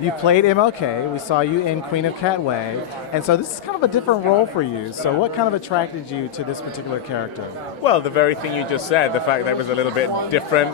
You played MLK. We saw you in Queen of Catway. And so this is kind of a different role for you. So what kind of attracted you to this particular character? Well, the very thing you just said, the fact that it was a little bit different.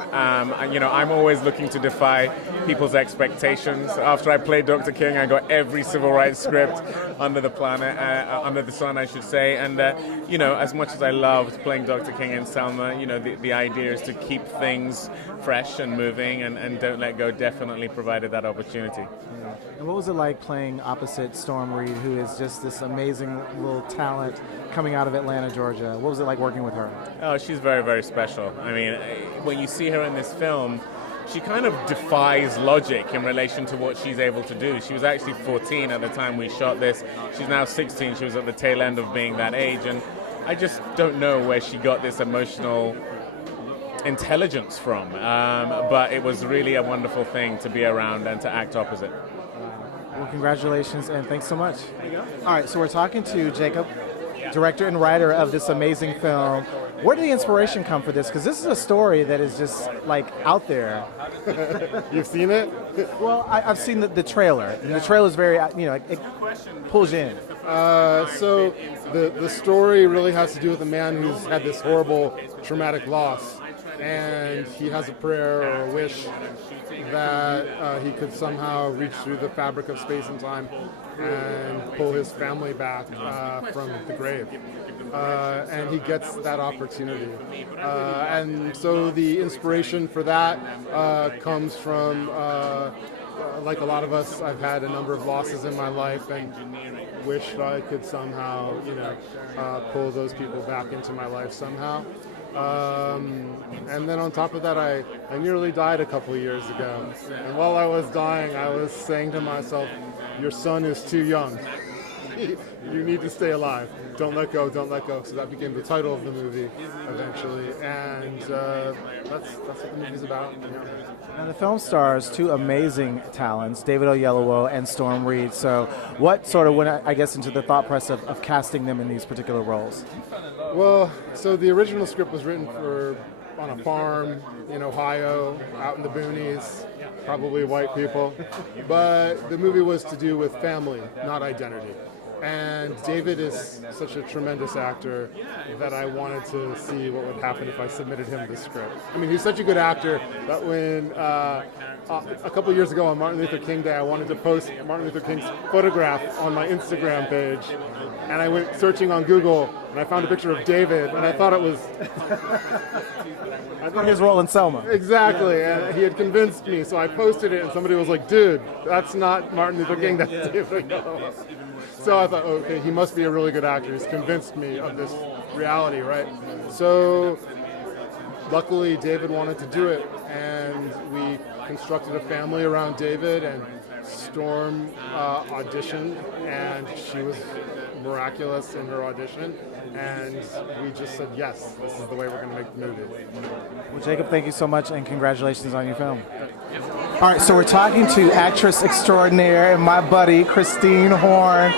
You know, I'm always looking to defy people's expectations. After I played Dr. King, I got every civil rights script under the planet, under the sun, I should say. And, you know, as much as I loved playing Dr. King in Selma, you know, the idea is to keep things fresh and moving and don't let go definitely provided that opportunity. Yeah. And what was it like playing opposite Storm Reed, who is just this amazing little talent coming out of Atlanta, Georgia? What was it like working with her? Oh, she's very, very special. I mean, when you see her in this film, she kind of defies logic in relation to what she's able to do. She was actually 14 at the time we shot this. She's now 16. She was at the tail end of being that age. And I just don't know where she got this emotional intelligence from. But it was really a wonderful thing to be around and to act opposite. Well, congratulations and thanks so much. All right, so we're talking to Jacob, director and writer of this amazing film. Where did the inspiration come for this? Because this is a story that is just like out there. You've seen it? Well, I've seen the trailer. And the trailer is very, you know, it pulls you in. So the story really has to do with a man who's had this horrible traumatic loss. And he has a prayer or a wish that he could somehow reach through the fabric of space and time and pull his family back from the grave. And he gets that opportunity. And so the inspiration for that comes from, like a lot of us, I've had a number of losses in my life and wished I could somehow, you know, pull those people back into my life somehow. And then on top of that, I nearly died a couple of years ago. And while I was dying, I was saying to myself, your son is too young. You need to stay alive. Don't let go, don't let go. So that became the title of the movie eventually. And that's what the movie's about. Now the film stars two amazing talents, David Oyelowo and Storm Reed. So what sort of went, I guess, into the thought process of casting them in these particular roles? Well, so the original script was written on a farm in Ohio, out in the boonies, probably white people. But the movie was to do with family, not identity. And David is such a tremendous actor that I wanted to see what would happen if I submitted him the script. I mean, he's such a good actor that when a couple of years ago on Martin Luther King Day, I wanted to post Martin Luther King's photograph on my Instagram page. And I went searching on Google, and I found a picture of David, and I thought it was... his role in Selma. Exactly, and he had convinced me, so I posted it, and somebody was like, dude, that's not Martin Luther King, that's David Oyelowo. So I thought, okay, he must be a really good actor. He's convinced me of this reality, right? So luckily, David wanted to do it, and we constructed a family around David, and Storm auditioned, and she was miraculous in her audition, and we just said, yes, this is the way we're going to make the movie. Well, Jacob, thank you so much, and congratulations on your film. All right, so we're talking to actress extraordinaire and my buddy, Christine Horn.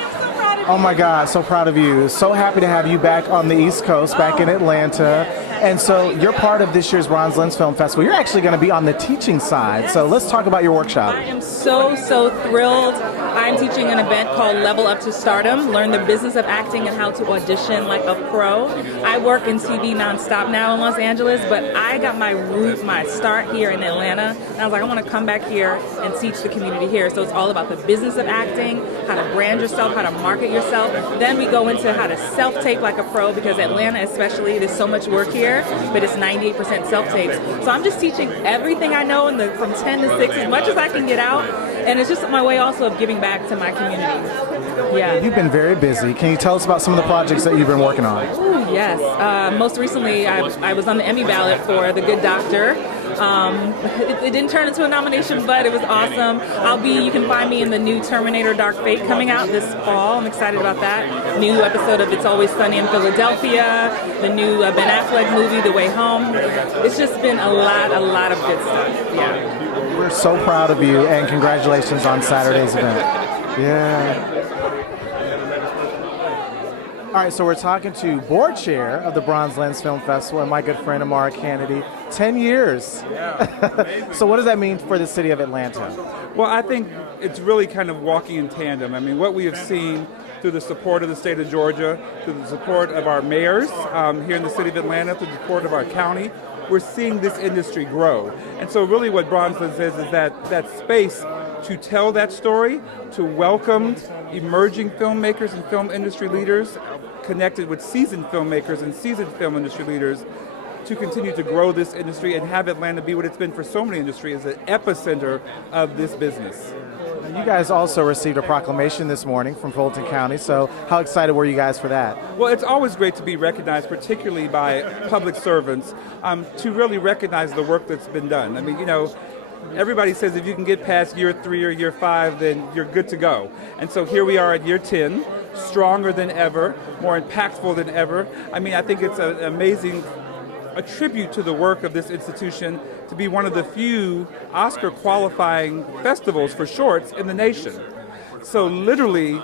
Oh my God, so proud of you. So happy to have you back on the East Coast, back in Atlanta. And so you're part of this year's BronzeLens Film Festival. You're actually going to be on the teaching side. So let's talk about your workshop. I am so thrilled. I'm teaching an event called Level Up to Stardom, learn the business of acting and how to audition like a pro. I work in TV nonstop now in Los Angeles, but I got my start here in Atlanta. And I was like, I want to come back here and teach the community here. So it's all about the business of acting, how to brand yourself, how to market yourself. Then we go into how to self-tape like a pro, because Atlanta especially, there's so much work here, but it's 98% self-tapes. So I'm just teaching everything I know from 10 to 6, as much as I can get out. And it's just my way also of giving back to my community. Yeah. You've been very busy. Can you tell us about some of the projects that you've been working on? Ooh, yes. Most recently, I was on the Emmy ballot for The Good Doctor. It didn't turn into a nomination, but it was awesome. You can find me in the new Terminator Dark Fate coming out this fall. I'm excited about that. New episode of It's Always Sunny in Philadelphia, the new Ben Affleck movie, The Way Home. It's just been a lot of good stuff. Yeah. We're so proud of you, and congratulations on Saturday's event. Yeah. All right, so we're talking to board chair of the BronzeLens Film Festival and my good friend Imara Canady. 10 years. Yeah. So what does that mean for the city of Atlanta? Well, I think it's really kind of walking in tandem. I mean, what we have seen through the support of the state of Georgia, through the support of our mayors here in the city of Atlanta, through the support of our county, we're seeing this industry grow. And so really what BronzeLens is that space to tell that story, to welcome emerging filmmakers and film industry leaders connected with seasoned filmmakers and seasoned film industry leaders to continue to grow this industry and have Atlanta be what it's been for so many industries, an epicenter of this business. You guys also received a proclamation this morning from Fulton County, so how excited were you guys for that? Well, it's always great to be recognized, particularly by public servants, to really recognize the work that's been done. I mean, you know, everybody says if you can get past year 3 or year 5, then you're good to go. And so here we are at year 10, stronger than ever, more impactful than ever. I mean, I think it's an amazing a tribute to the work of this institution to be one of the few Oscar qualifying festivals for shorts in the nation. So literally,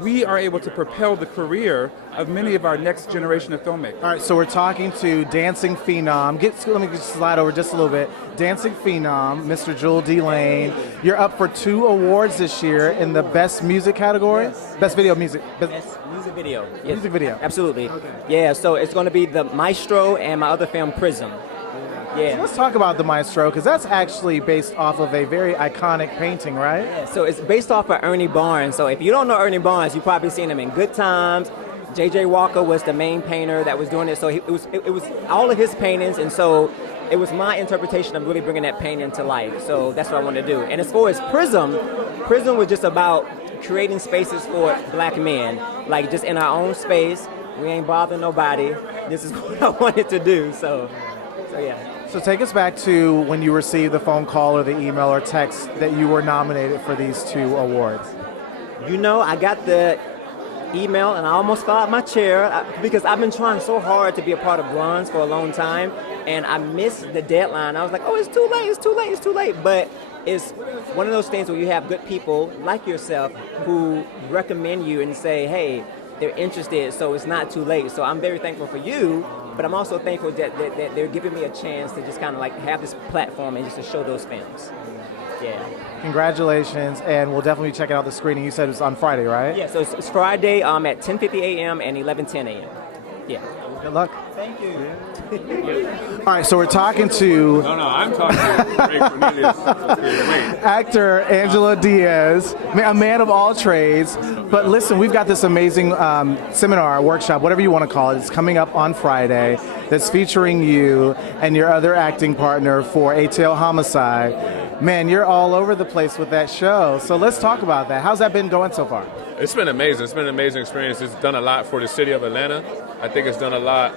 we are able to propel the career of many of our next generation of filmmakers. All right, so we're talking to dancing phenom. Let me just slide over just a little bit. Dancing phenom, Mr. Juel D. You're up for 2 awards this year in the Best Music category? Yes. Best Video Music. Yes, music video. Yes. Music video. Absolutely. Okay. Yeah, so it's going to be the Maestro and my other film, Prism. Yeah. So let's talk about the Maestro, because that's actually based off of a very iconic painting, right? Yeah, so it's based off of Ernie Barnes. So if you don't know Ernie Barnes, you've probably seen him in Good Times. J.J. Walker was the main painter that was doing it. So it was all of his paintings, and so it was my interpretation of really bringing that painting to life. So that's what I wanted to do. And as far as Prism was just about creating spaces for black men, like just in our own space. We ain't bothering nobody. This is what I wanted to do. So yeah. So take us back to when you received the phone call or the email or text that you were nominated for these 2 awards. You know, I got the email and I almost fell out my chair because I've been trying so hard to be a part of Bronze for a long time, and I missed the deadline. I was like, oh, it's too late. But it's one of those things where you have good people like yourself who recommend you and say, hey, they're interested, so it's not too late. So I'm very thankful for you, but I'm also thankful that they're giving me a chance to just kind of like have this platform and just to show those films. Yeah. Congratulations, and we'll definitely be checking out the screening. You said it was on Friday, right? Yeah, so it's Friday at 10:50 a.m. and 11:10 a.m. Yeah. Good luck. Thank you. All right, so we're talking to... No, I'm talking to Cornelius. actor Angelo Diaz, a man of all trades. But listen, we've got this amazing seminar, workshop, whatever you want to call it. It's coming up on Friday that's featuring you and your other acting partner for ATL Homicide. Man, you're all over the place with that show. So let's talk about that. How's that been going so far? It's been amazing. It's been an amazing experience. It's done a lot for the city of Atlanta. I think it's done a lot,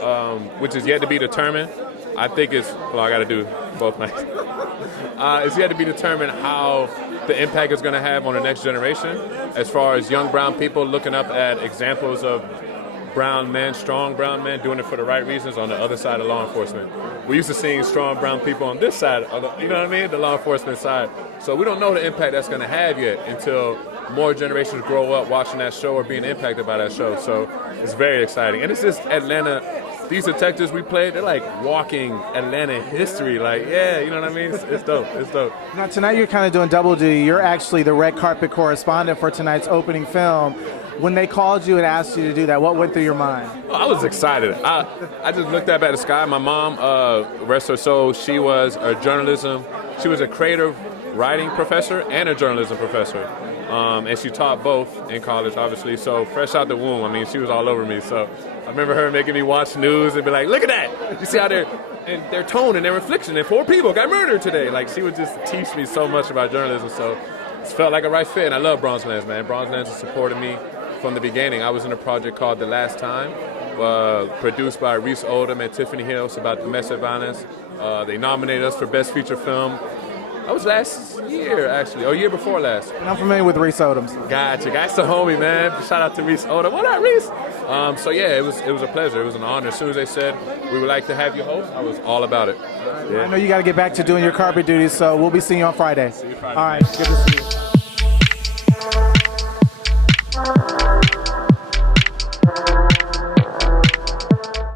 which is yet to be determined. I think I got to do both nights. It's yet to be determined how the impact is going to have on the next generation as far as young brown people looking up at examples of brown men, strong brown men, doing it for the right reasons on the other side of law enforcement. We're used to seeing strong brown people on this side, you know what I mean, the law enforcement side. So we don't know the impact that's going to have yet until more generations grow up watching that show or being impacted by that show. So it's very exciting. And it's just Atlanta. These detectives we played, they're like walking Atlanta history. Like, yeah, you know what I mean? It's dope. It's dope. Now, tonight you're kind of doing double duty. You're actually the red carpet correspondent for tonight's opening film. When they called you and asked you to do that, what went through your mind? Oh, I was excited. I just looked up at the sky. My mom, rest her soul, she was a journalism. She was a creative writing professor and a journalism professor. And she taught both in college, obviously. So fresh out the womb, I mean, she was all over me. So I remember her making me watch news and be like, look at that. You see how their tone and their inflection, and 4 people got murdered today. Like, she would just teach me so much about journalism. So it felt like a right fit. And I love BronzeLens, man. BronzeLens has supported me from the beginning. I was in a project called The Last Time, produced by Reese Odom and Tiffany Hill. It's about domestic violence. They nominated us for Best Feature Film. That was last year, actually, or year before last. And I'm familiar with Reese Odoms. Gotcha. That's the homie, man. Shout out to Reese Odom. What up, Reese? So yeah, it was a pleasure. It was an honor. As soon as they said we would like to have you host, I was all about it. Yeah. I know you got to get back to doing your carpet duties, so we'll be seeing you on Friday. See you Friday. All right, good to see you.